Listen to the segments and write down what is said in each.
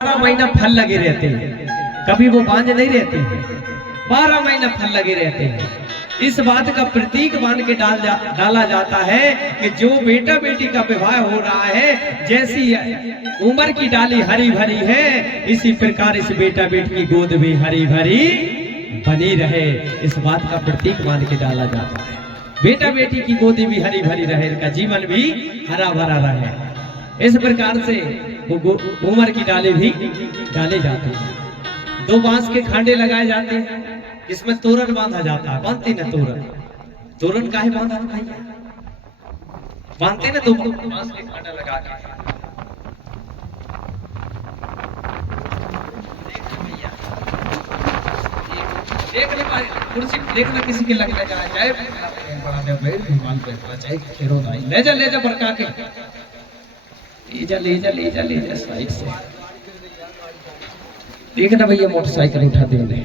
12 महीना फल लगे रहते हैं, कभी वो बांझ नहीं रहते हैं। 12 महीना फल लगे रहते हैं। इस बात का प्रतीक मान के डाला जाता है कि जो बेटा बेटी का विवाह हो रहा है, जैसी उम्र की डाली हरी भरी है, इसी प्रकार इस बेटा बेटी की गोद भी हरी भरी बनी रहे। इस बात का प्रतीक मान के डाला जाता है। बेटा बेटी की गोदी भी हरी भरी रहे, इनका जीवन भी हरा भरा रहे। इस प्रकार से वो उम्र की डाले भी डाले जाते हैं। 2 बांस के खांडे लगाए जाते हैं, इसमें तोरण बांधा जाता है। बांधते ना तोरण, तोरण काहे बांधा भैया? बांधते ना 2 बांस के खांडा लगा के। देख ले भाई, कुर्सी देख ले, किसी के लग जाए, चाहे बड़ा दे भाई, भगवान पे चाहे खेरो दाई ले जा बरका के ले जा साइड से। देखना भैया मोटरसाइकिल उठाते हुए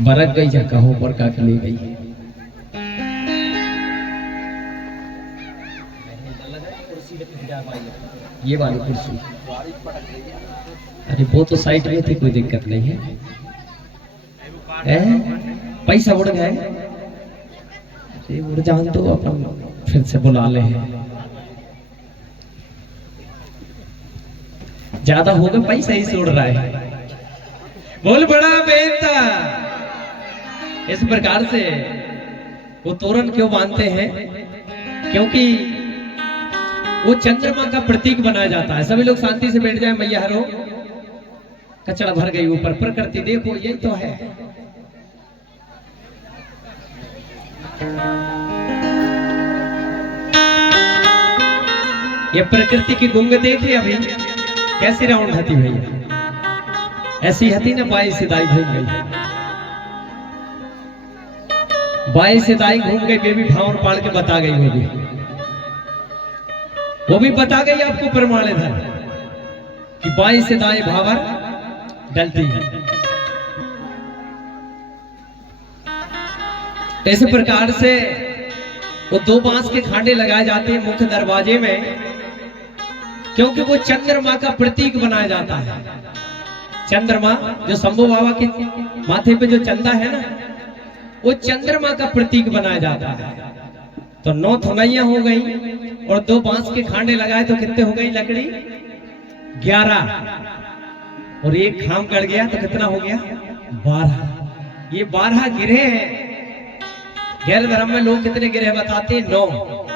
बरक गई जा कहो बरका के ले गई। ये वाली कुर्सी, अरे वो तो साइड में थी, कोई दिक्कत नहीं है। पैसा उड़ गए, उड़ जान तो अपन फिर से बुला ले। ज्यादा होगा पैसा ही उड़ रहा है। बोल बड़ा बेटा। इस प्रकार से वो तोरण क्यों बांधते हैं? क्योंकि वो चंद्रमा का प्रतीक बनाया जाता है। सभी लोग शांति से बैठ जाए। मैया हरो, कचरा भर गई ऊपर, प्रकृति देखो, यही तो है। ये प्रकृति की गुंग देखिए अभी कैसी राउंड हती भैया, ऐसी हती ना। 22 से दाई घूम गई, 22 से दाई घूम गई। बेबी भावर पाड़ के बता गई, वो भी बता गई आपको प्रमाणित है कि 22 से दाई भावर डलती है। इस प्रकार से वो 2 बांस के खांडे लगाए जाते हैं मुख्य दरवाजे में, क्योंकि वो चंद्रमा का प्रतीक बनाया जाता है। चंद्रमा जो शंभू बाबा के माथे पे जो चंदा है ना, वो चंद्रमा का प्रतीक बनाया जाता है। तो 9 थनैया हो गई और 2 बांस के खांडे लगाए तो कितने हो गई लकड़ी? 11। और एक खाम गड़ गया तो कितना हो गया? 12। ये 12 गिरहे हैं। गैर धर्म में लोग कितने गिरह बताते हैं? 9।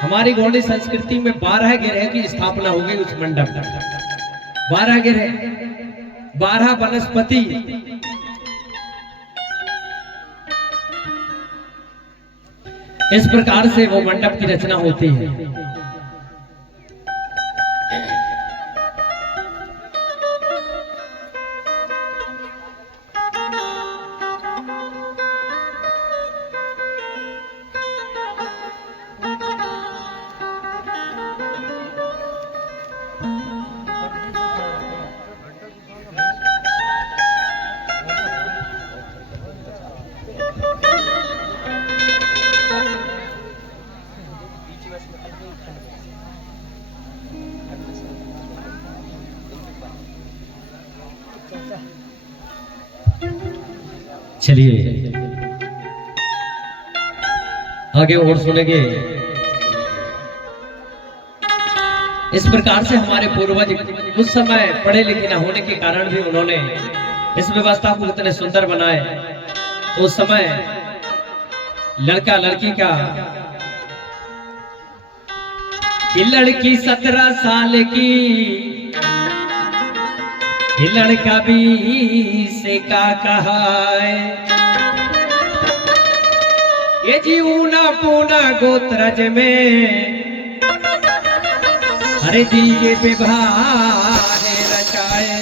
हमारी गौड़ी संस्कृति में 12 गिरह की स्थापना हो गई उस मंडप में। 12 गिरह, 12 वनस्पति। इस प्रकार से वो मंडप की रचना होती है। चलिए आगे और सुनेंगे। इस प्रकार से हमारे पूर्वज उस समय पढ़े लिखे न होने के कारण भी उन्होंने इस व्यवस्था को इतने सुंदर बनाए। तो उस समय लड़का लड़की का, कि लड़की 17 साल की, लड़का 20 का कहा है। ये जी ऊना पूना गोत्रज में, हरे दीजे पे भारे रचाए।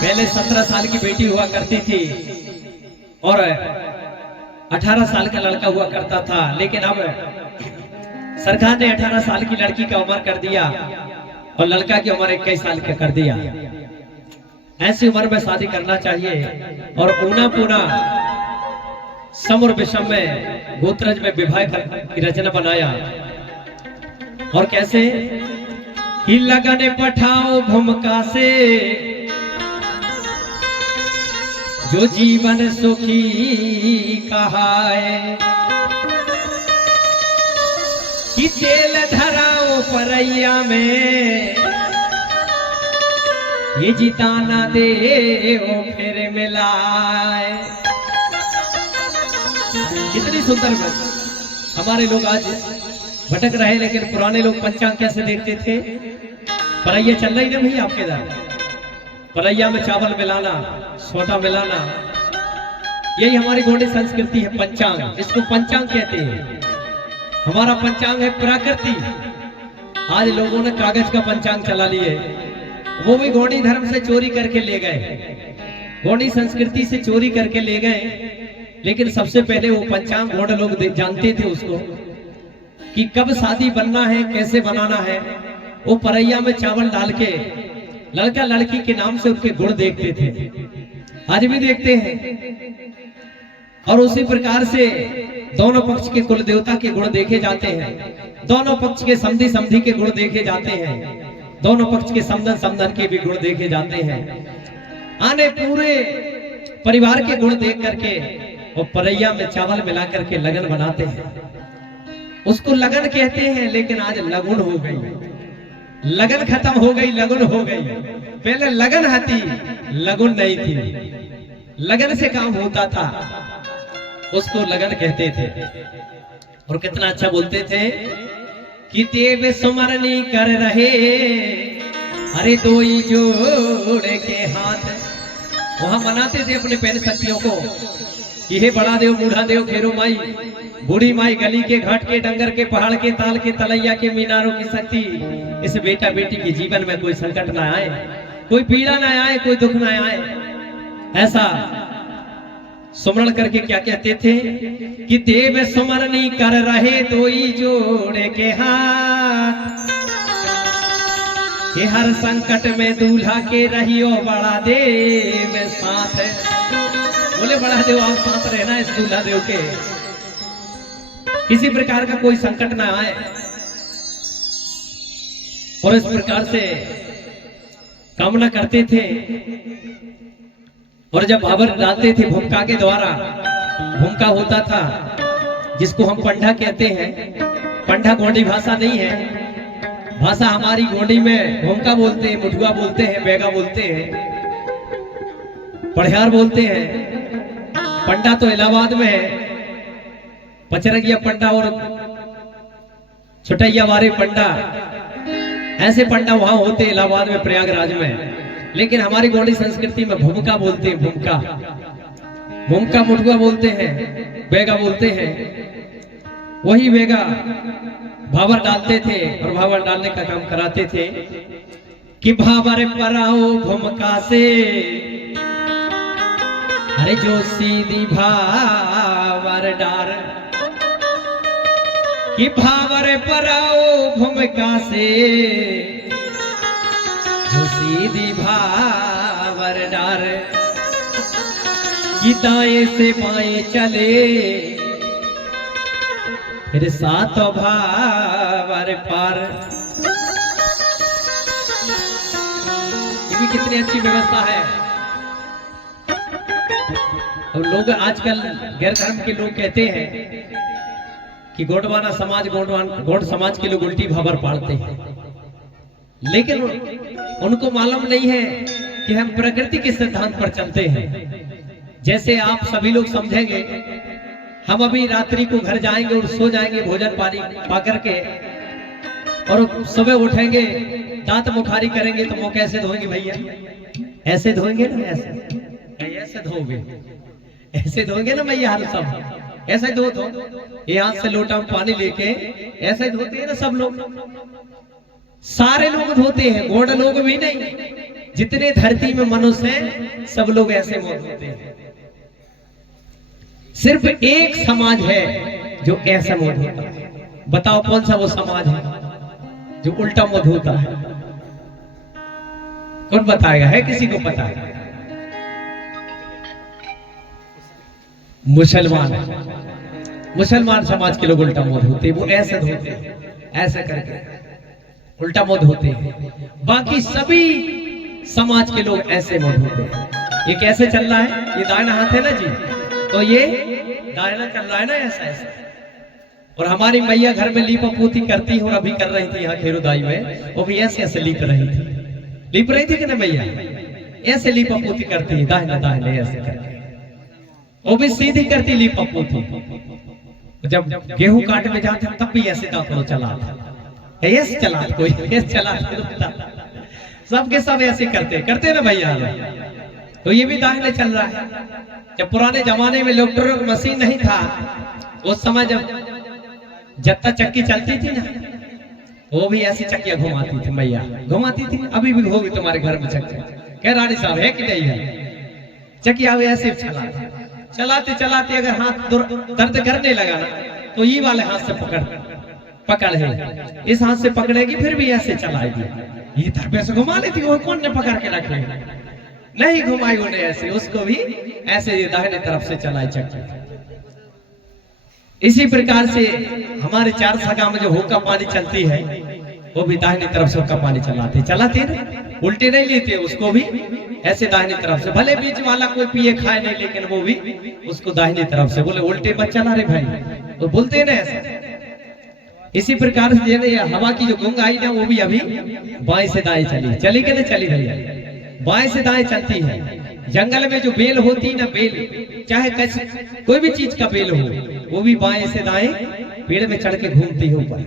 पहले 17 साल की बेटी हुआ करती थी और 18 साल का लड़का हुआ करता था, लेकिन अब सरकार ने 18 साल की लड़की का उम्र कर दिया और लड़का की उम्र 21 साल का कर दिया। ऐसी उम्र में शादी करना चाहिए। और ऊना पूना सम और विषम में गोत्रज में विवाह की रचना बनाया। और कैसे कि लगन पठाओ भूमिका से जो जीवन सुखी कहाए, कि तेल धराओ परैया में ये जिताना दे ओ फिर मिलाए। कितनी सुंदर बात। हमारे लोग आज भटक रहे, लेकिन पुराने लोग पंचांग कैसे देखते थे? परैया चल रही ना भैया आपके इधर, परैया में चावल मिलाना, सोटा मिलाना, यही हमारी गोंडी संस्कृति है। पंचांग, इसको पंचांग कहते हैं। हमारा पंचांग है प्रकृति। आज लोगों ने कागज का पंचांग चला लिए, वो भी गोंडी धर्म से चोरी करके ले गए, गोंडी संस्कृति से चोरी करके ले गए। लेकिन सबसे पहले वो पंचांग गोंड लोग जानते थे उसको, कि कब शादी बनना है, कैसे बनाना है। वो परैया में चावल डाल के लड़का लड़की के नाम से उनके गुण देखते थे, आज भी देखते हैं। और उसी प्रकार से दोनों पक्ष के कुल देवता के गुण देखे जाते हैं, दोनों पक्ष के समधी समधी के गुण देखे जाते हैं, दोनों पक्ष के समधन समधन के भी गुण देखे जाते हैं। आने पूरे परिवार के गुण देख करके वो परैया में चावल मिला करके लगन बनाते हैं। उसको लगन कहते हैं, लेकिन आज लगुन हो गई, लगन खत्म हो गई, लगुन हो गई। पहले लगन आती, लगुन नहीं थी। लगन से काम होता था, उसको लगन कहते थे। और कितना अच्छा बोलते थे कि तेब सुमरनी कर रहे अरे दो ही जोड़े के हाथ। वहां मनाते थे अपने पैर शक्तियों को कि हे बड़ा देव, बूढ़ा देव, घेरो माई, बूढ़ी माई, गली के घाट के, डंगर के, पहाड़ के, ताल के, तलैया के, मीनारों की शक्ति, इस बेटा बेटी के जीवन में कोई संकट ना आए, कोई पीड़ा ना आए, कोई दुख ना आए। ऐसा सुमरण करके क्या कहते थे कि देव सुमरनी कर रहे दो ही जोड़े के हाथ, कि हर संकट में दूल्हा के रहियो बड़ा देव साथ। बोले बड़ा देव आप साथ रहना इस दूल्हा देव के, किसी प्रकार का कोई संकट ना आए। और इस प्रकार से कामना करते थे। और जब भावर डालते थे भूमिका के द्वारा, भूमिका होता था जिसको हम पंडा कहते हैं। पंडा गोंडी भाषा नहीं है, भाषा हमारी गोंडी में भूमिका बोलते हैं, मुठुआ बोलते हैं, बेगा बोलते हैं, पढ़ियार बोलते हैं। पंडा तो इलाहाबाद में है, पचरगिया पंडा और छुटैया वारे पंडा, ऐसे पंडा वहां होते इलाहाबाद में, प्रयागराज में। लेकिन हमारी गोंडी संस्कृति में भूमिका बोलते हैं, भूमिका, भूमिका मुठुआ बोलते हैं, बेगा बोलते हैं। वही बेगा भावर डालते थे और भावर डालने का काम कराते थे कि भावर पराओ भूमिका से अरे जो सीधी भावर डार, कि भावर पराओ भूमिका से जो सीधी भावर डार, कि दाएं से बाएं चले फिर सात भावर पार। ये भी कितनी अच्छी व्यवस्था है। और लोग आजकल गैर धर्म के लोग कहते हैं कि गोंडवाना समाज, गोंड समाज के लोग उल्टी भावर पाड़ते हैं, लेकिन उनको मालूम नहीं है कि हम प्रकृति के सिद्धांत पर चलते हैं। जैसे आप सभी लोग समझेंगे, हम अभी रात्रि को घर जाएंगे और सो जाएंगे भोजन पानी पा करके, और सुबह उठेंगे, दांत मुखारी करेंगे, तो मुंह कैसे धोएंगे भैया? ऐसे धोएंगे ना, ऐसे धोगे, ऐसे धोएंगे ना भैया? हर सब ऐसे धो, ये हाथ से लोटा में पानी लेके ऐसे धोते हैं ना सब लोग, सारे लोग धोते हैं, गोंड लोग भी नहीं, जितने धरती में मनुष्य हैं सब लोग ऐसे मुंह धोते हैं। सिर्फ एक समाज है जो ऐसा मुंह धोता है। बताओ कौन सा वो समाज है जो उल्टा मुंह धोता है? कौन बताएगा? है किसी को पता? मुसलमान समाज के लोग उल्टा मुंह होते, वो ऐसे होते, ऐसे करके उल्टा मुंह होते हैं। बाकी सभी समाज के लोग ऐसे मुंह होते हैं। ये कैसे चल रहा है? ये दाहिना हाथ है ना जी, तो ये दाहिना चल रहा है ना, ऐसा ऐसा। और हमारी मैया घर में लीपा पोती करती है, और अभी कर रही थी यहाँ खेरुदाई में, वो भी ऐसे ऐसे लीप रही थी कि ना मैया? ऐसे लीपा पोती करती है, दाहिना दाहिने ऐसे करके, वो भी सीधी करती लीपा पोती। जब गेहूं काट में जाते तब भी ऐसे दांतों चला, ऐसे चला, कोई ऐसे चला, सबके सब ऐसे करते ना भैया। तो ये भी दाहिने चल रहा है। जब पुराने जमाने में इलेक्ट्रॉनिक मशीन नहीं था, उस समय जब जत्ता चक्की चलती थी ना, वो भी ऐसी चक्कियां घुमाती थी, मैया घुमाती थी। अभी भी होगी तुम्हारे घर में चक्की, कह रानी साहब है कि नहीं है? चक्कियां ऐसे चलाते चलाते अगर हाथ दर्द करने लगा ना, तो ये वाले हाथ से पकड़ है, इस हाथ से पकड़ेगी, फिर भी ऐसे चलाएगी। ये तरफ से घुमा लेती, वो कौन ने पकड़ के रखे? नहीं घुमाई उन्हें ऐसे, उसको भी ऐसे ये दाहिने तरफ से चलाई चक्की। इसी प्रकार से हमारे चार सगा में जो हुक्का पानी चलती है, वो भी दाहिनी तरफ से हुक्का पानी चलाते ना, उल्टे नहीं लेते, उसको भी ऐसे दाहिनी तरफ से। भले बीच वाला कोई पिए खाए नहीं, लेकिन वो भी उसको दाहिनी तरफ से। बोले उल्टे मत चला रे भाई, तो बोलते ना ऐसा। इसी प्रकार से हवा की जो गूंग आई ना, वो भी अभी बाएं से दाएं चली कि नहीं चली भैया? बाएं से दाएं चलती है। जंगल में जो बेल होती ना, बेल चाहे कोई भी चीज का बेल हो, वो भी बाएं से दाएं पेड़ में चढ़ के घूमती है, ऊपर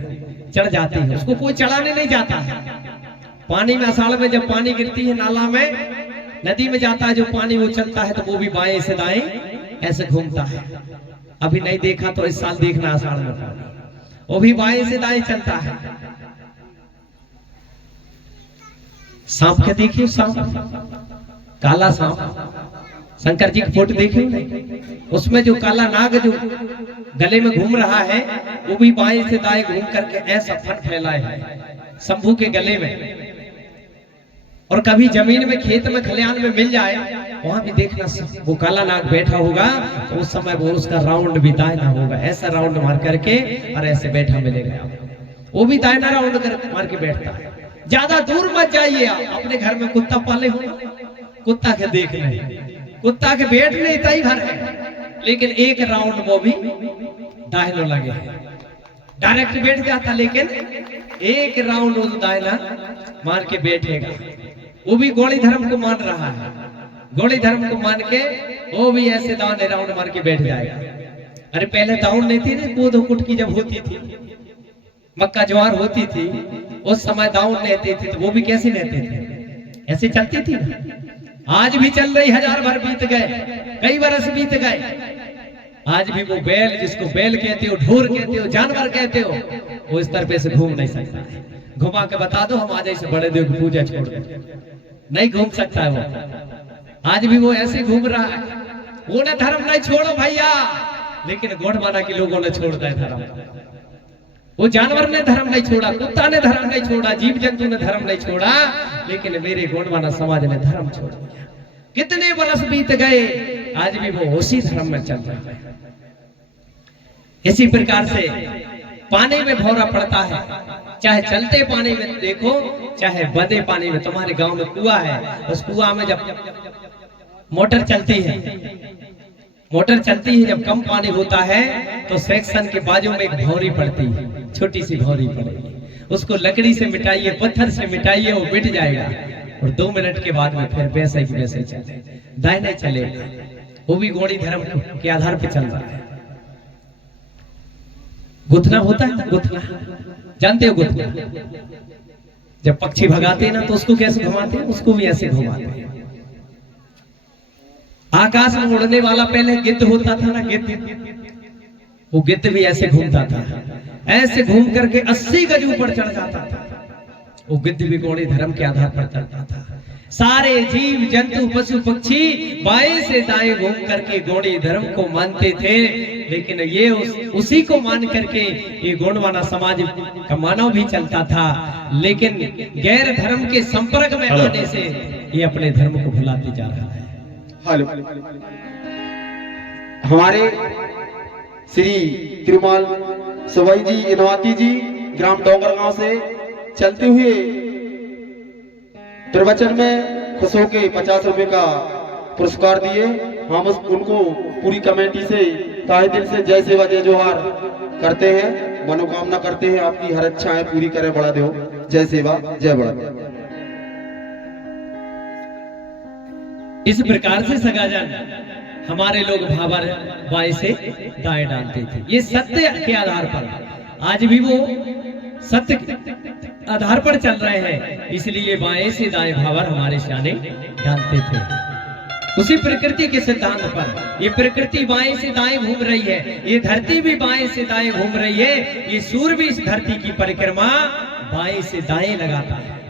चढ़ जाती है, उसको कोई चढ़ाने नहीं जाता है। पानी में आषाढ़ में जब पानी गिरती है नाला में, नदी में जाता है जो पानी, वो चलता है, तो वो भी बाएं से दाएं ऐसे घूमता है। अभी नहीं देखा तो इस साल देखना आषाढ़ में पानी, वो भी बाएं से दाएं चलता है। सांप के देखिए, सांप, काला सांप, शंकर जी की फोटो देखिए, उसमें जो काला नाग जो गले में घूम रहा है, वो भी बाएं से दाएं घूम करके ऐसा फन फैलाए है शंभू के गले में। और कभी जमीन में, खेत में, खलिहान में मिल जाए, वहां भी देखना वो काला नाग बैठा होगा, तो उस समय वो उसका राउंड भी दाहिना होगा, ऐसा राउंड मार करके, और ऐसे बैठा मिलेगा, वो भी दाहिना राउंड कर मार के बैठता है। ज्यादा दूर मत जाइए आप, अपने घर में कुत्ता पाले हो, कुत्ता के देखने, कुत्ता के बैठने इतना ही घर है, लेकिन एक राउंड वो भी दाहिना लगे, डायरेक्ट बैठ जाता, लेकिन एक राउंड वो दाहिना मार के बैठेगा। वो भी गौड़ी धर्म को मान रहा है, गौड़ी धर्म को मान के वो भी ऐसे दाहिने राउंड मार के बैठ जाएगा। अरे पहले दाउन नहीं थी ना, कूद कुटकी जब होती थी, मक्का ज्वार होती थी, उस समय दाउन लेते थे, तो वो भी कैसे लेते थे? ऐसे चलती थी ना। आज भी चल रही, 1000 भर बीत गए, कई बरस बीत गए, आज भी वो बैल, जिसको बैल कहते हो, ढोर कहते हो, जानवर कहते हो, वो इस तरह से घूम नहीं सकता है। घुमा के बता दो, हम आज ऐसे बड़े देव की पूजा छोड़ दें, नहीं घूम सकता है वो। आज भी वो ऐसे घूम रहा है। वो ने धर्म नहीं छोड़ो भैया, लेकिन गोंडवाना के लोगों ने छोड़ दिया धर्म। वो जानवर ने धर्म नहीं छोड़ा, कुत्ता ने धर्म नहीं छोड़ा, जीव जंतु ने धर्म नहीं छोड़ा, लेकिन मेरे गोंडवाना समाज ने धर्म छोड़ दिया। कितने बरस बीत गए, आज भी वो उसी धर्म में चल रहा है। इसी प्रकार से पानी में भौरा पड़ता है, चाहे चलते पानी में देखो, चाहे बंदे पानी में। तुम्हारे गांव में कुआं है, उस कुआं में जब मोटर चलती है, जब कम पानी होता है, तो सेक्शन के बाजू में एक भौरी पड़ती है, छोटी सी भौरी पड़ेगी, उसको लकड़ी से मिटाइए, पत्थर से मिटाइए, वो मिट जाएगा। और 2 मिनट के बाद में फिर वैसे की वैसे चले, दाहिने चलेगा। वो भी गौड़ी धर्म के आधार पर चल रहा है। गुथना होता है, गुथना जानते हो? गुथना जब पक्षी भगाते ना, तो उसको कैसे घुमाते हैं? उसको भी ऐसे घुमाते हैं। आकाश में उड़ने वाला पहले गिद्ध होता था ना, गिद्ध, वो गिद्ध भी ऐसे घूमता था, ऐसे घूम करके 80 गज ऊपर चढ़ जाता था। वो गिद्ध भी गौड़ी धर्म के आधार पर चलता था। सारे जीव जंतु पशु पक्षी बाएं से दाएं घूम करके गौड़ी धर्म को मानते थे, लेकिन ये उसी को मान करके ये गोंडवाना समाज का मानव भी चलता था। लेकिन गैर धर्म के संपर्क में आने से ये अपने धर्म को भुलाते जा रहा है। हेलो, हमारे श्री तिरुमाल सवाई जी इनवाती जी ग्राम डोंगर गांव से चलते हुए प्रवचन में खुश होके 50 रुपए का पुरस्कार दिए। हम उनको पूरी कमेटी से ताहे दिल से जय सेवा जय जोहार करते हैं, मनोकामना करते हैं आपकी हर इच्छाएं पूरी करे बड़ा देव। जय सेवा जय बड़ा देव। इस प्रकार से सगाजन हमारे लोग भावर बाएं से दाएं डालते थे, ये सत्य के आधार पर। आज भी वो सत्य के आधार पर चल रहे हैं, इसलिए बाएं से दाएं भावर हमारे सियाने डालते थे। उसी प्रकृति के सिद्धांत पर ये प्रकृति बाएं से दाएं घूम रही है, ये धरती भी बाएं से दाएं घूम रही है, ये सूर्य भी इस धरती की परिक्रमा बाएं से दाएं लगाता है,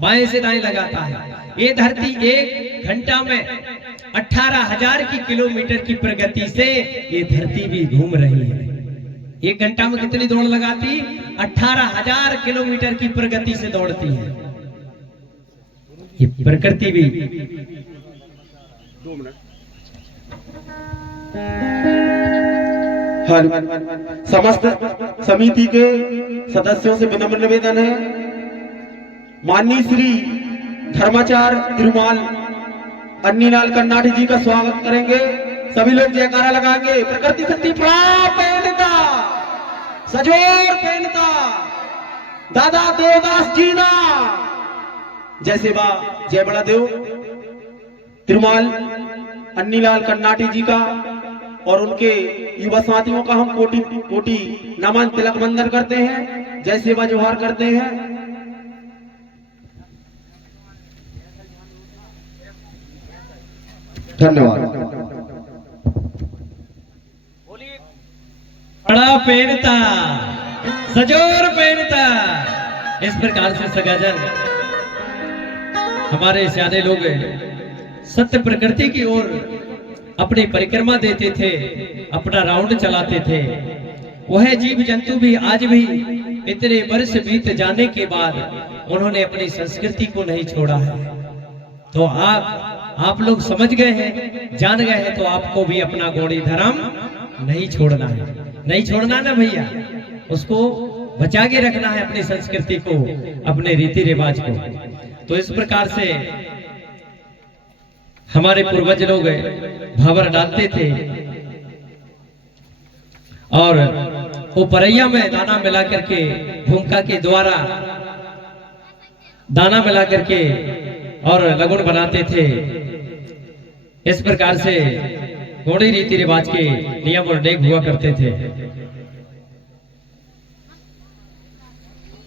बाएं से दाएं लगाता है। ये धरती 1 घंटा में 18,000 की किलोमीटर की प्रगति से ये धरती भी घूम रही है। 1 घंटा में कितनी दौड़ लगाती? 18,000 किलोमीटर की प्रगति से दौड़ती है ये प्रकृति भी। 2 मिनट। समस्त समिति के सदस्यों से विनम्र निवेदन है, माननीय श्री धर्माचार्य तिरुमाल अन्नीलाल कर्नाटी जी का स्वागत करेंगे। सभी लोग जयकारा लगाएंगे। प्रकृति शक्ति पहनता सजोर पहनता दादा देवदास जी ना। जय सेवा जय बड़ा देव। तिरुमाल अन्नीलाल कर्नाटी जी का और उनके युवा साथियों का हम कोटि कोटि नमन तिलक वंदन करते हैं, जय सेवा जोहार करते हैं। धन्यवाद। बड़ा पहनता सजोर पहनता, इस प्रकार से सगाजन हमारे सियाने लोग सत्य प्रकृति की ओर अपनी परिक्रमा देते थे, अपना राउंड चलाते थे। वह जीव जंतु भी आज भी इतने वर्ष बीत जाने के बाद उन्होंने अपनी संस्कृति को नहीं छोड़ा है। तो आप लोग समझ गए हैं, जान गए हैं, तो आपको भी अपना गौड़ी धर्म नहीं छोड़ना है, नहीं छोड़ना ना भैया, उसको बचा के रखना है, अपनी संस्कृति को, अपने रीति रिवाज को। तो इस प्रकार से हमारे पूर्वज लोग भावर डालते थे और वो परैया में दाना मिला करके, भूमिका के द्वारा दाना मिला करके और लगुन बनाते थे। इस प्रकार से घोड़ी रीति रिवाज के नियम और डेग हुआ करते थे।